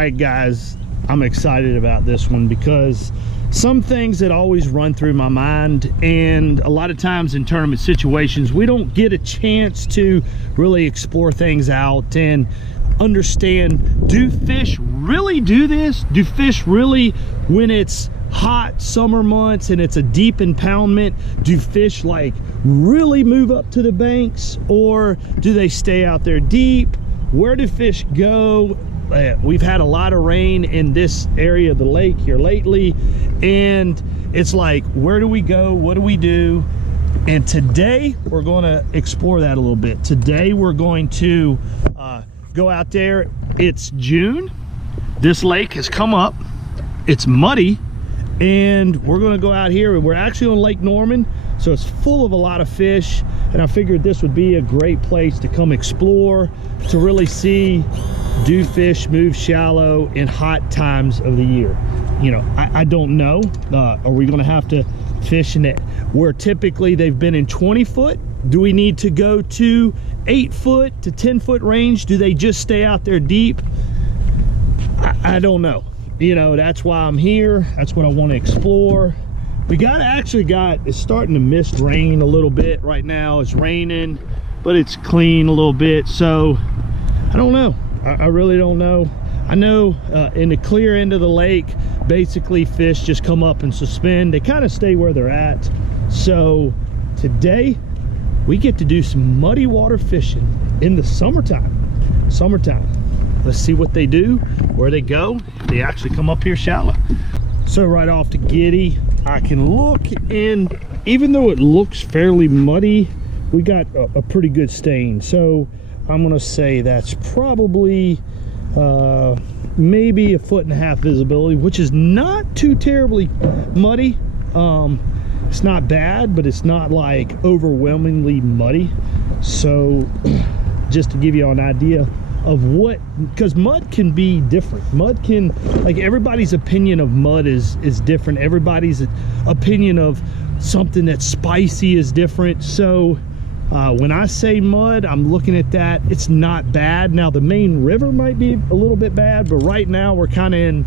right, guys, I'm excited about this one because some things that always run through my mind, and a lot of times in tournament situations we don't get a chance to really explore things out and understand, do fish really do this? Do fish really, when it's hot summer months and it's a deep impoundment, do fish like really move up to the banks, or do they stay out there deep? Where do fish go? We've had a lot of rain in this area of the lake here lately, and it's like, where do we go? What do we do? And today we're going to explore that a little bit. Today we're going to go out there. It's June. This lake has come up. It's muddy, and we're going to go out here. We're actually on Lake Norman, so it's full of a lot of fish, and I figured this would be a great place to come explore, to really see, do fish move shallow in hot times of the year? You know, I don't know. Are we going to have to fish in it where typically they've been in 20 foot? Do we need to go to 8 foot to 10 foot range? Do they just stay out there deep? I don't know. You know, that's why I'm here. That's what I want to explore. We it's starting to mist rain a little bit right now. It's raining, but it's clean a little bit. So I don't know. I really don't know. I know in the clear end of the lake, basically fish just come up and suspend. They kind of stay where they're at. So today we get to do some muddy water fishing in the summertime. Let's see what they do, where they go, if they actually come up here shallow. So right off the Giddy, I can look, and even though it looks fairly muddy, we got a pretty good stain. So I'm gonna say that's probably maybe 1.5 foot visibility, which is not too terribly muddy. It's not bad, but it's not like overwhelmingly muddy. So just to give you an idea of what, because mud can be different. Mud can, like, everybody's opinion of mud is different. Everybody's opinion of something that's spicy is different. So when I say mud, I'm looking at that. It's not bad. Now the main river might be a little bit bad, but right now we're kind of in,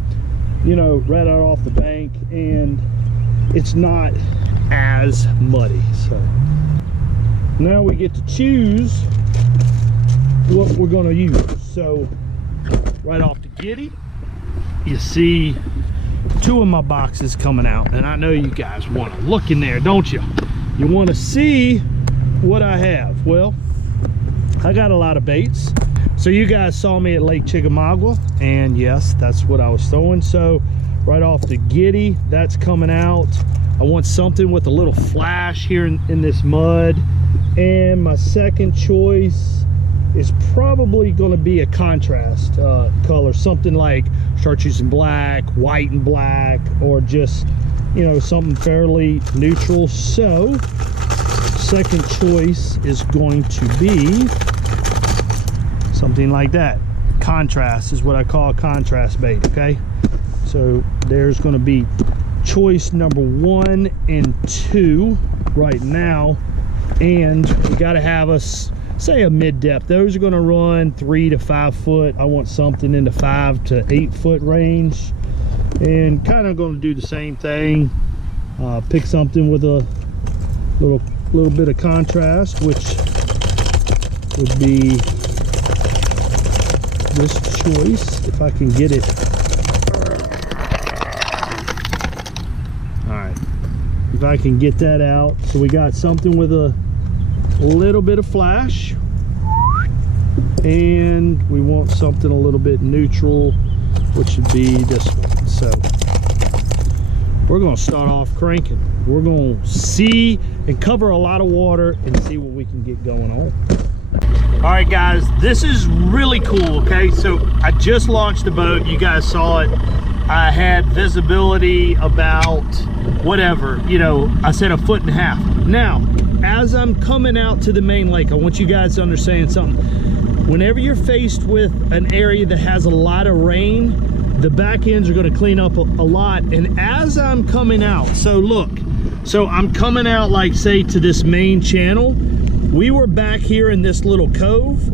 you know, right out off the bank, and it's not as muddy. So now we get to choose what we're going to use. So right off the Giddy, you see 2 of my boxes coming out, and I know you guys want to look in there, don't you? You want to see what I have. Well, I got a lot of baits. So you guys saw me at Lake Chickamauga, and yes, that's what I was throwing. So right off the Giddy, that's coming out. I want something with a little flash here in this mud, and my second choice is probably going to be a contrast color, something like chartreuse and black, white and black, or just, you know, something fairly neutral. So second choice is going to be something like that. Contrast is what I call a contrast bait. Okay, so there's going to be choice number 1 and 2 right now, and we got to have us say a mid-depth. Those are going to run 3 to 5 foot. I want something in the 5 to 8 foot range, and kind of going to do the same thing. Pick something with a little bit of contrast, which would be this choice, if I can get it. All right, if I can get that out. So we got something with a little bit of flash, and we want something a little bit neutral, which would be this one. So we're going to start off cranking. We're going to see and cover a lot of water and see what we can get going on. All right, guys, this is really cool. Okay, so I just launched the boat. You guys saw it. I had visibility about whatever, you know, I said 1.5 foot. Now, as I'm coming out to the main lake, I want you guys to understand something. Whenever you're faced with an area that has a lot of rain, the back ends are going to clean up a lot. And as I'm coming out, so look, so I'm coming out, like, say, to this main channel. We were back here in this little cove.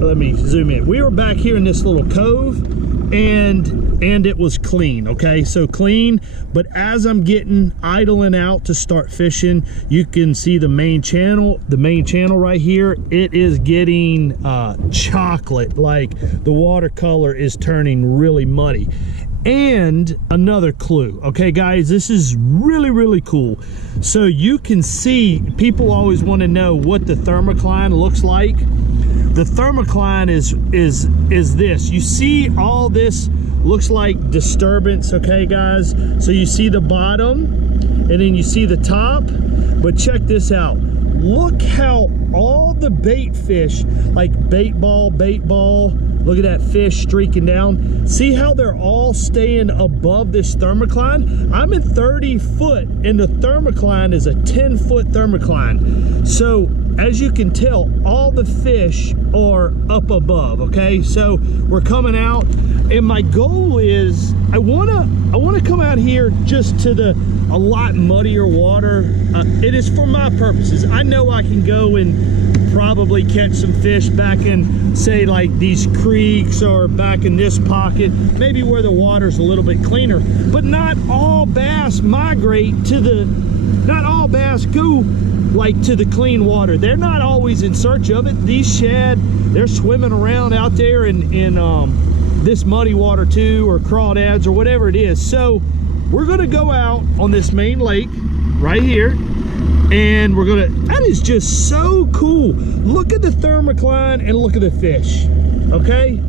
Let me zoom in. We were back here in this little cove, and it was clean. Okay, so clean. But as I'm getting idling out to start fishing, you can see the main channel right here. It is getting chocolate, like the watercolor is turning really muddy. And another clue, okay guys, this is really cool. So you can see, people always want to know what the thermocline looks like. The thermocline is this. You see all this looks like disturbance, okay guys? So you see the bottom and then you see the top, but check this out. Look how all the bait fish, like bait ball, look at that fish streaking down. See how they're all staying above this thermocline? I'm in 30 foot and the thermocline is a 10-foot thermocline. So as you can tell, all the fish are up above, okay? So we're coming out, and my goal is I wanna come out here just to a lot muddier water. It is for my purposes. I know I can go and probably catch some fish back in, say, like these creeks or back in this pocket, maybe where the water's a little bit cleaner. But not all bass migrate to not all bass go like to the clean water. They're not always in search of it. These shad, they're swimming around out there in this muddy water too, or crawdads or whatever it is. So we're gonna go out on this main lake right here, and that is just so cool. Look at the thermocline and look at the fish, okay?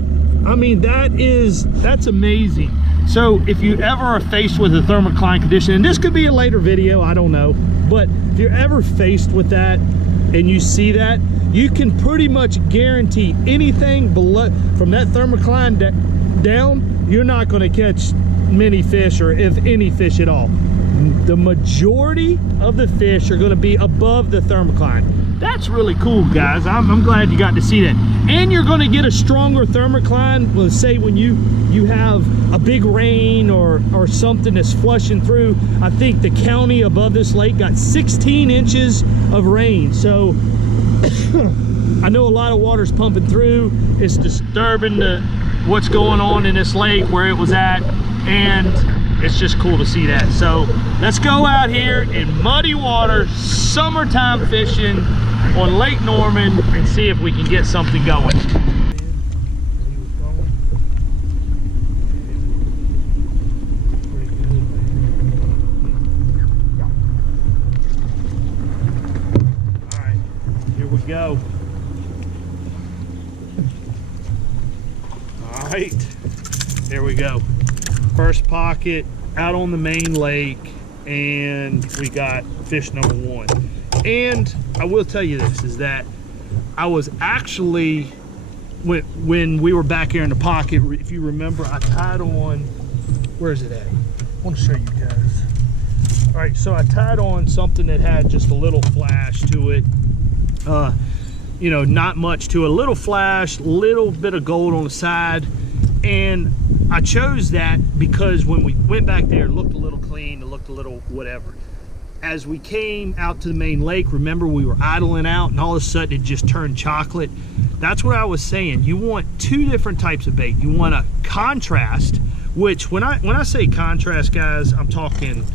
I mean, that's amazing. So if you ever are faced with a thermocline condition, and this could be a later video, I don't know, but if you're ever faced with that and you see that, you can pretty much guarantee anything below, from that thermocline down, you're not going to catch many fish, or if any fish at all. The majority of the fish are going to be above the thermocline. That's really cool, guys. I'm glad you got to see that. And you're going to get a stronger thermocline, let's say when you have a big rain or something that's flushing through. I think the county above this lake got 16 inches of rain. So I know a lot of water's pumping through. It's disturbing what's going on in this lake where it was at, and it's just cool to see that. So let's go out here in muddy water, summertime fishing on Lake Norman, and see if we can get something going. All right, here we go. All right, there we go. First pocket out on the main lake, and we got fish number one. And I will tell you this, is that I was actually, when we were back here in the pocket, if you remember, I tied on, where is it at? I want to show you guys. All right, so I tied on something that had just a little flash to it. You know, not much to it, a little flash, little bit of gold on the side. And I chose that because when we went back there, it looked a little clean, it looked a little whatever. As we came out to the main lake, remember we were idling out and all of a sudden it just turned chocolate. That's what I was saying. You want two different types of bait. You want a contrast, which when I say contrast, guys, I'm talking,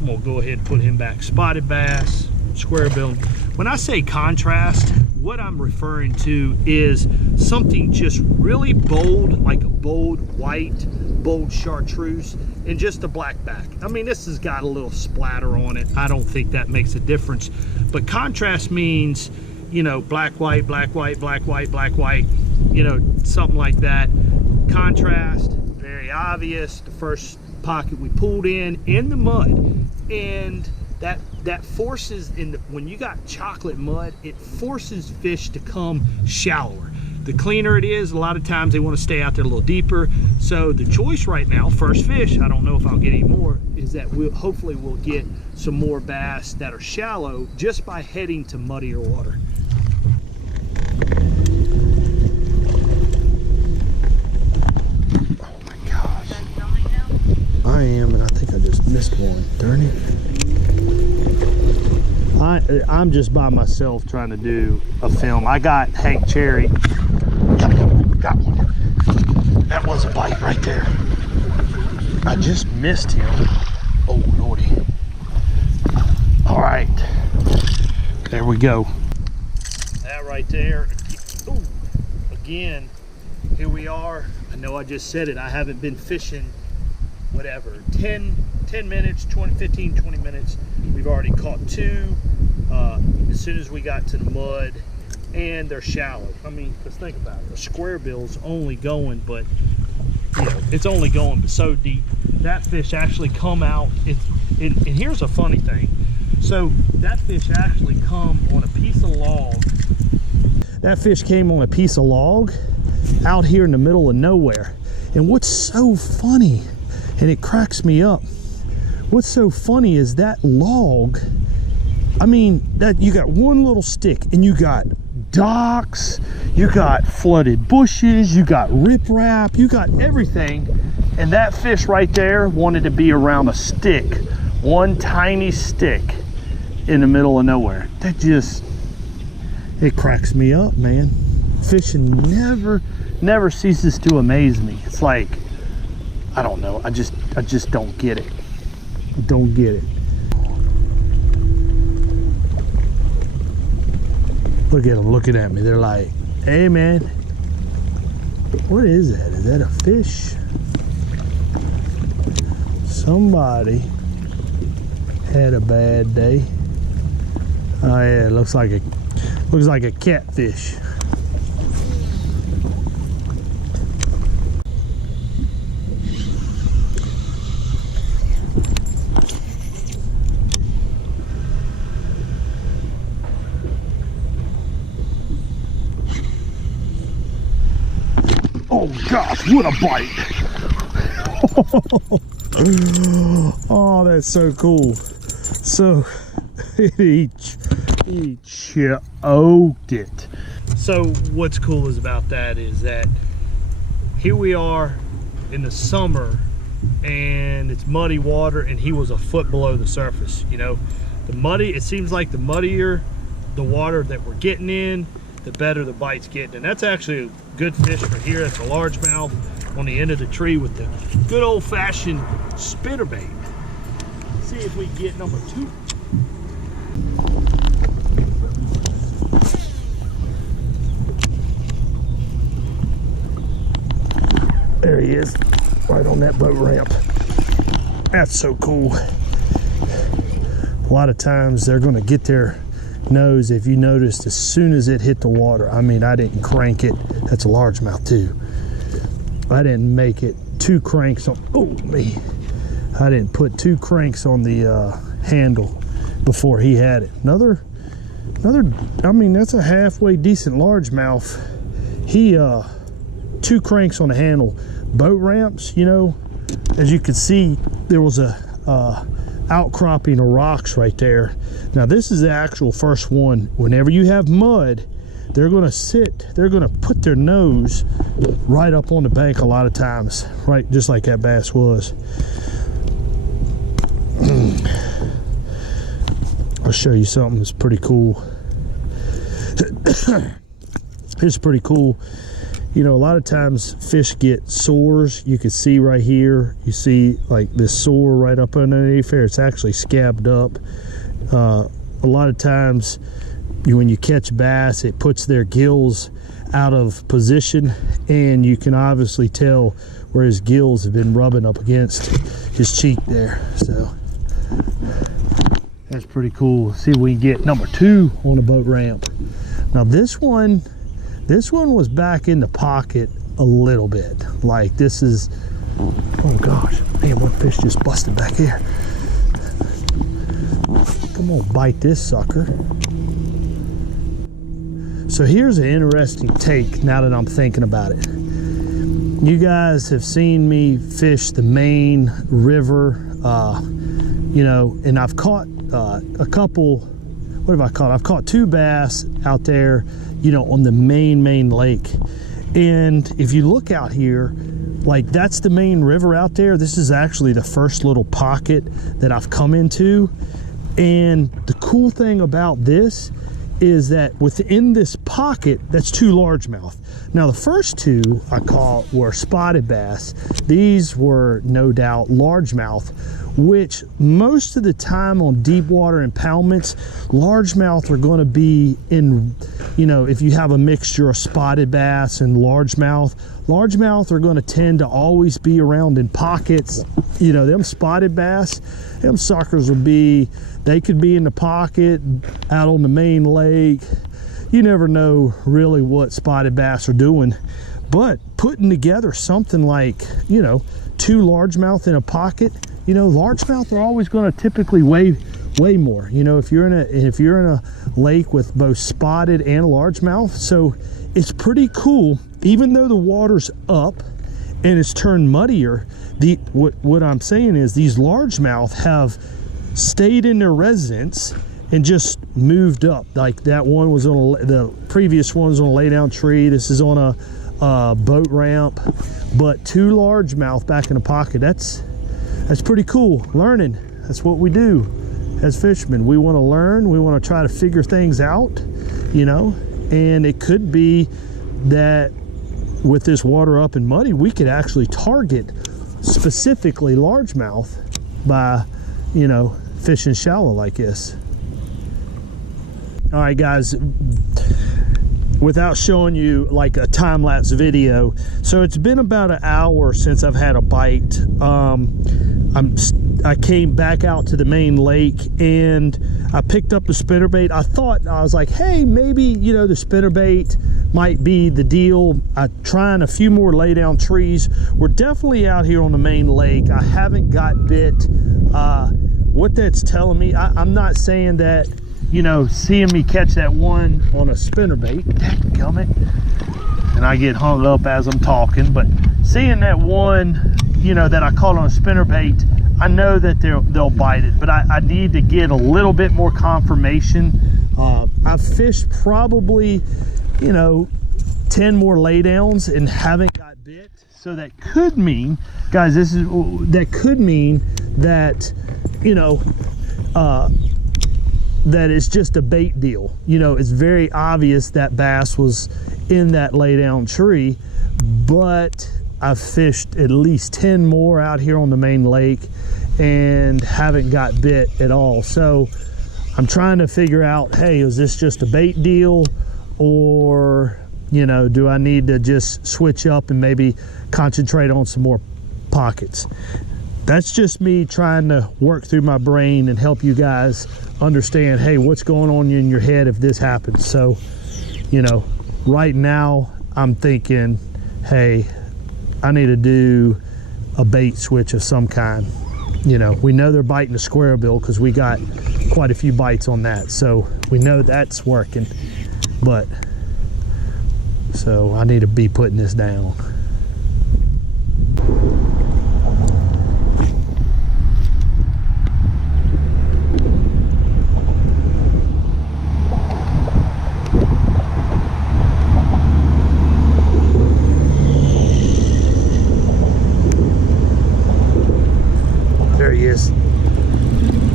I'm gonna go ahead and put him back, spotted bass, square bill. When I say contrast, what I'm referring to is something just really bold, like a bold white, bold chartreuse, and just a black back. I mean, this has got a little splatter on it. I don't think that makes a difference. But contrast means, you know, black, white, black, white, black, white, black, white, you know, something like that. Contrast, very obvious. The first pocket we pulled in the mud, and that forces, when you got chocolate mud, it forces fish to come shallower. The cleaner it is, a lot of times they want to stay out there a little deeper. So the choice right now, first fish, I don't know if I'll get any more, is that hopefully we'll get some more bass that are shallow just by heading to muddier water. Oh my gosh. I am, and I think I just missed one. Darn it. I'm just by myself trying to do a film. I got Hank Cherry. Got one. That was a bite right there. I just missed him. Oh, lordy. All right, there we go. That right there. Ooh, again, here we are. I know I just said it. I haven't been fishing, whatever, 10 minutes, 15, 20 minutes. We've already caught two as soon as we got to the mud, and they're shallow. I mean, let's think about it. The square bill's only going, but you know, it's only going but so deep. That fish actually come out. And here's a funny thing. So that fish actually come on a piece of log. That fish came on a piece of log out here in the middle of nowhere. And what's so funny, and it cracks me up, what's so funny is that log, I mean, that you got one little stick and you got docks, you got flooded bushes, you got riprap, you got everything, and that fish right there wanted to be around a stick, one tiny stick in the middle of nowhere. That just, it cracks me up, man. Fishing never ceases to amaze me. It's like, I don't know, I just don't get it. Don't get it. Look at them looking at me. They're like, hey man, what is that? Is that a fish? Somebody had a bad day. Oh yeah, it looks like a catfish. Oh gosh, what a bite. Oh, that's so cool. So he choked it. So what's cool is about that is that here we are in the summer and it's muddy water and he was a foot below the surface. You know, it seems like the muddier the water that we're getting in, the better the bite's getting. And that's actually a good fish right here. That's a largemouth on the end of the tree with the good old-fashioned spinnerbait. Let's see if we get number two. There he is, right on that boat ramp. That's so cool. A lot of times they're gonna get their nose, if you noticed, as soon as it hit the water. I mean, I didn't crank it. That's a largemouth too. I didn't make it two cranks on, oh me. I didn't put two cranks on the handle before he had it. Another, I mean, that's a halfway decent largemouth. He, two cranks on the handle. Boat ramps, you know, as you can see, there was a outcropping of rocks right there. Now this is the actual first one. Whenever you have mud, they're gonna put their nose right up on the bank a lot of times, right, just like that bass was. I'll show you something that's pretty cool. It's pretty cool. You know, a lot of times fish get sores. You can see right here, you see like this sore right up underneath there. It's actually scabbed up. A lot of times when you catch bass, it puts their gills out of position, and you can obviously tell where his gills have been rubbing up against his cheek there. So that's pretty cool. Let's see if we can get number two on the boat ramp. Now this one was back in the pocket a little bit. Like this is, oh gosh, man, one fish just busted back here. Come on, bite this sucker. So here's an interesting take now that I'm thinking about it. You guys have seen me fish the main river, you know, and I've caught a couple, what have I caught? I've caught two bass out there, you know, on the main lake. And if you look out here, like that's the main river out there. This is actually the first little pocket that I've come into. And the cool thing about this is that within this pocket, that's 2 largemouth. Now the first 2 I caught were spotted bass. These were no doubt largemouth, which most of the time on deep water impoundments, largemouth are going to be in, you know, if you have a mixture of spotted bass and largemouth are going to tend to always be around in pockets. You know, them spotted bass, them suckers will be, they could be in the pocket out on the main lake. You never know really what spotted bass are doing, but putting together something like, you know, 2 largemouth in a pocket, you know, largemouth are always going to typically weigh more. You know, if you're in a lake with both spotted and largemouth, so it's pretty cool. Even though the water's up and it's turned muddier, what I'm saying is these largemouth have stayed in their residence and just moved up. Like that one was on the previous one was on a lay down tree. This is on a boat ramp, but 2 largemouth back in the pocket. That's pretty cool. Learning, that's what we do as fishermen. We want to learn, we want to try to figure things out, you know. And it could be that with this water up and muddy, we could actually target specifically largemouth by, you know, fishing shallow like this. All right guys, without showing you like a time-lapse video, so it's been about an hour since I've had a bite. I came back out to the main lake and I picked up the spinnerbait. I was like, hey, maybe, you know, the spinnerbait might be the deal. Trying a few more lay down trees. We're definitely out here on the main lake. I haven't got bit. What that's telling me, I'm not saying that, you know, seeing me catch that one on a spinnerbait, dadgummit, and I get hung up as I'm talking, but seeing that one, you know, that I caught on a spinnerbait, I know that they'll bite it, but I need to get a little bit more confirmation. I've fished probably, you know, 10 more laydowns and haven't got bit, so that could mean, guys, that could mean that, you know, that it's just a bait deal. You know, it's very obvious that bass was in that laydown tree, but I've fished at least 10 more out here on the main lake and haven't got bit at all. So I'm trying to figure out, hey, is this just a bait deal, or, you know, do I need to just switch up and maybe concentrate on some more pockets? That's just me trying to work through my brain and help you guys understand, hey, what's going on in your head if this happens. So, you know, right now I'm thinking, hey, I need to do a bait switch of some kind. You know, we know they're biting the square bill because we got quite a few bites on that, so we know that's working. But so I need to be putting this down.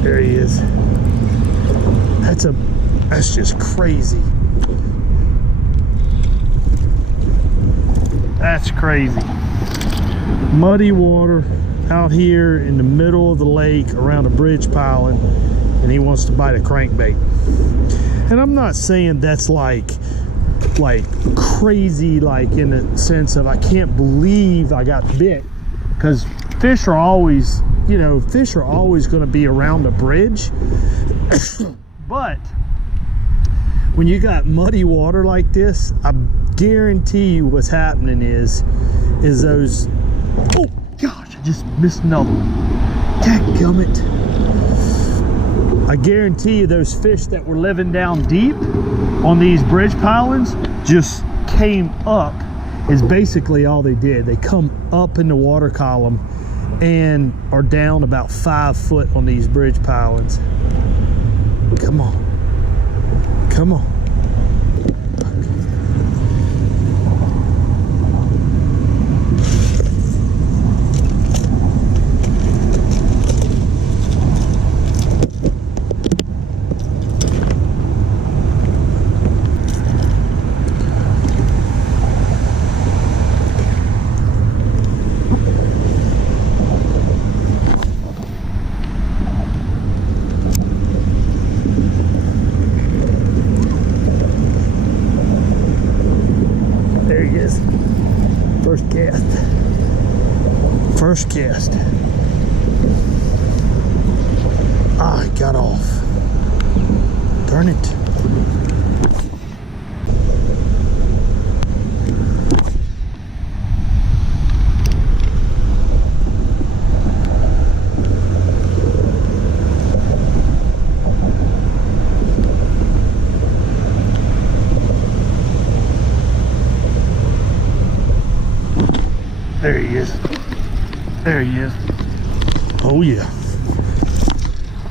There he is. That's just crazy. That's crazy. Muddy water out here in the middle of the lake around a bridge piling, and he wants to bite a crankbait. And I'm not saying that's like crazy, like in the sense of I can't believe I got bit, because fish are always, you know, fish are always going to be around a bridge. But when you got muddy water like this, I guarantee you what's happening is those, oh gosh, I just missed another one. Dadgummit. I guarantee you those fish that were living down deep on these bridge pilings just came up, is basically all they did. They come up in the water column and are down about 5 foot on these bridge pilings. Come on, come on. cast. First cast. Ah, it got off. Darn it. There he is. There he is. Oh yeah.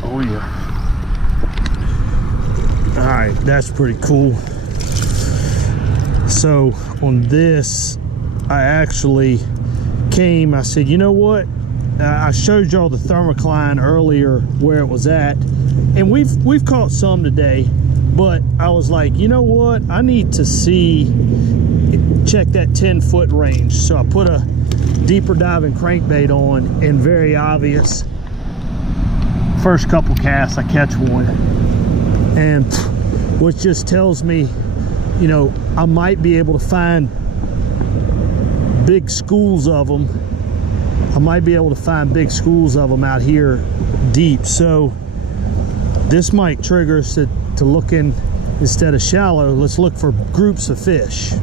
Oh yeah. All right, that's pretty cool. So on this, I actually came, I said, you know what? I showed y'all the thermocline earlier where it was at, and we've caught some today, but I was like, you know what? I need to check that 10-foot range. So I put a deeper diving crankbait on, and very obvious, first couple casts I catch one, and which just tells me, you know, I might be able to find big schools of them. I might be able to find big schools of them out here deep. So this might trigger us to look in, instead of shallow, let's look for groups of fish.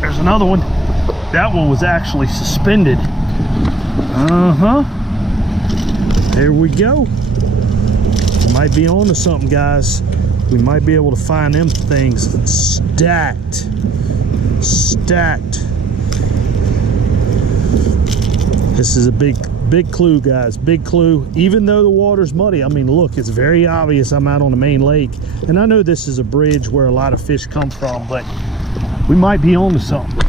There's another one. That one was actually suspended. There we go. Might be on to something, guys. We might be able to find them things stacked. This is a big clue, guys. Big clue. Even though the water's muddy, I mean, look, it's very obvious I'm out on the main lake, and I know this is a bridge where a lot of fish come from, but we might be on to something.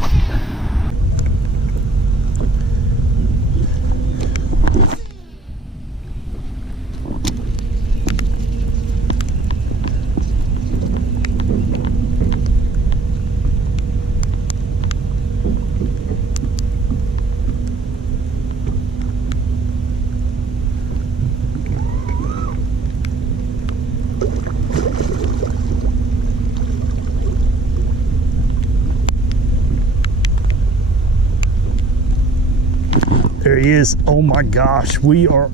There he is. Oh my gosh, we are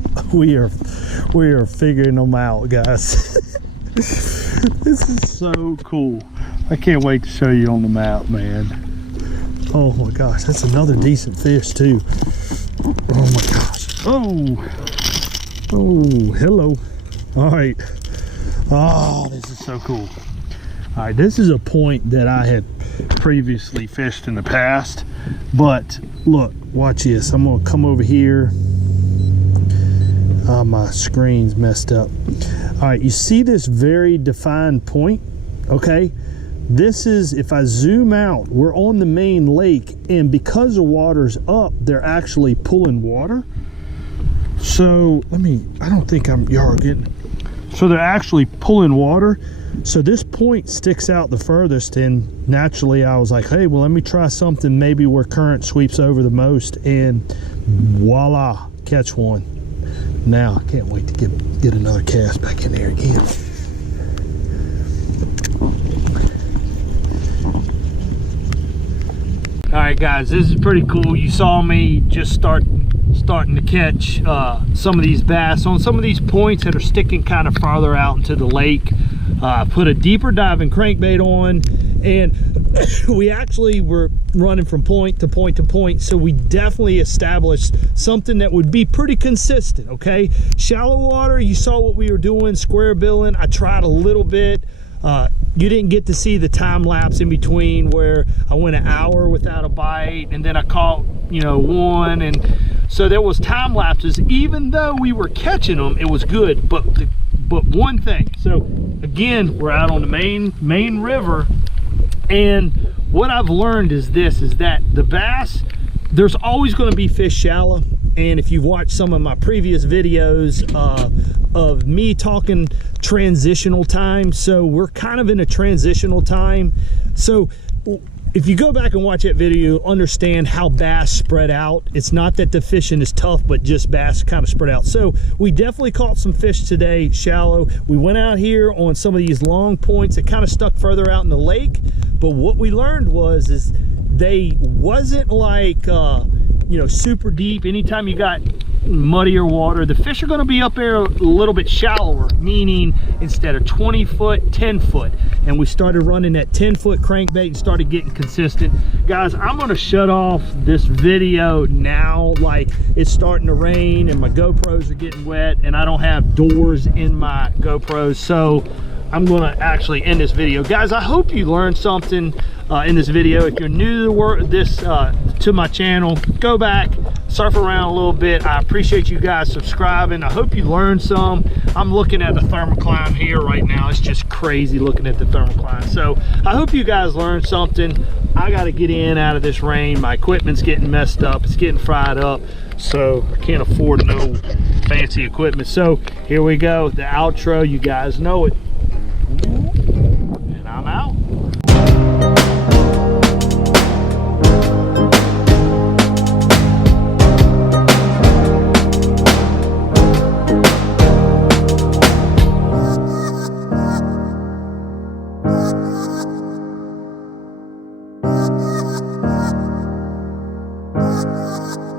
figuring them out, guys. This is so cool. I can't wait to show you on the map, man. Oh my gosh, that's another decent fish too. Oh my gosh. Oh, hello. All right. Oh, this is so cool. All right, this is a point that I had previously fished in the past, but look, watch this. I'm gonna come over here. My screen's messed up. All right, you see this very defined point? Okay, this is, if I zoom out, we're on the main lake, and because the water's up, they're actually pulling water. So I don't think y'all are getting, so they're actually pulling water. So this point sticks out the furthest, and naturally I was like, hey, well, let me try something maybe where current sweeps over the most, and voila, catch one. Now I can't wait to get another cast back in there again. All right, guys, this is pretty cool. You saw me just starting to catch some of these bass on some of these points that are sticking kind of farther out into the lake. Put a deeper diving crankbait on, and we actually were running from point to point to point, so we definitely established something that would be pretty consistent. Okay, shallow water, you saw what we were doing, square billing. I tried a little bit. You didn't get to see the time lapse in between where I went an hour without a bite, and then I caught, you know, one, and so there was time lapses. Even though we were catching them, it was good. But one thing, so again, we're out on the main river, and what I've learned is this, is that the bass, there's always going to be fish shallow. And if you've watched some of my previous videos of me talking transitional time, so we're kind of in a transitional time. So if you go back and watch that video, you'll understand how bass spread out. It's not that the fishing is tough, but just bass kind of spread out. So we definitely caught some fish today, shallow. We went out here on some of these long points that kind of stuck further out in the lake. But what we learned is they wasn't like, you know, super deep. Anytime you got muddier water, the fish are going to be up there a little bit shallower, meaning instead of 20 foot, 10 foot. And we started running that 10-foot crankbait and started getting consistent. Guys, I'm going to shut off this video now. Like, it's starting to rain and my GoPros are getting wet and I don't have doors in my GoPros, so I'm going to actually end this video. Guys, I hope you learned something in this video. If you're new to my channel, go back, surf around a little bit. I appreciate you guys subscribing. I hope you learned some. I'm looking at the thermocline here right now. It's just crazy looking at the thermocline. So I hope you guys learned something. I got to get in out of this rain. My equipment's getting messed up. It's getting fried up. So I can't afford no fancy equipment. So here we go. The outro, you guys know it. And I'm out. Bye.